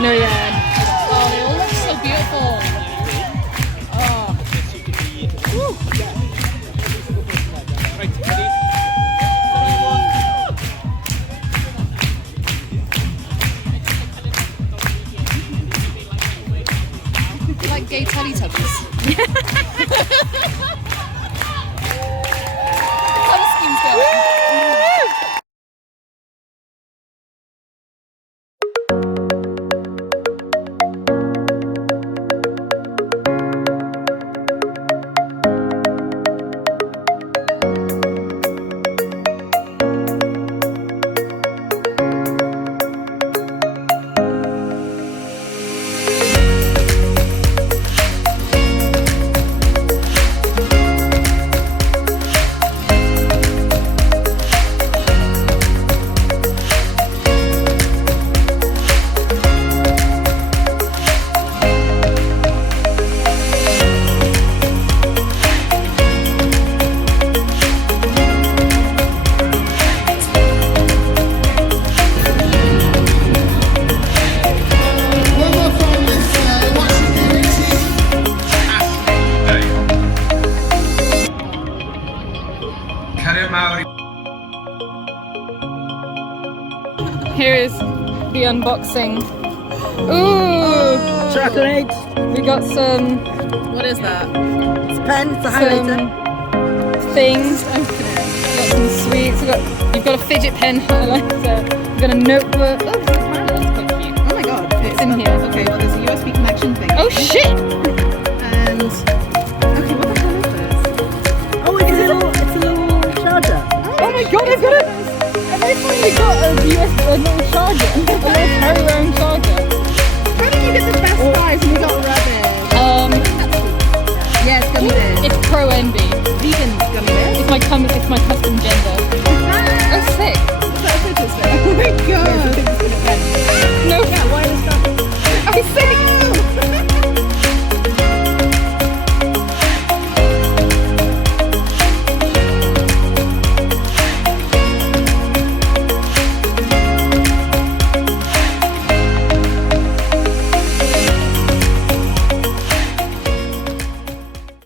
No, yeah. Oh, they all look so beautiful. Oh. Woo. You're like gay Teletubbies. Colour scheme's going. Here is the unboxing. Ooh! Chocolate! We got some... What is that? It's a pen, it's a highlighter. Things. We got some sweets. You've got a fidget pen highlighter. We've got a notebook. Oh, that's quite cute. Oh my god. It's in here. Okay, well there's a USB connection thing. Oh shit! And... Okay, what the hell is this? Oh, it's a little charger. Oh my god, I've got it! I finally got a little charger. A little carry around charger. How did you get the best buys and we got rubbish? Oh, my custom gender.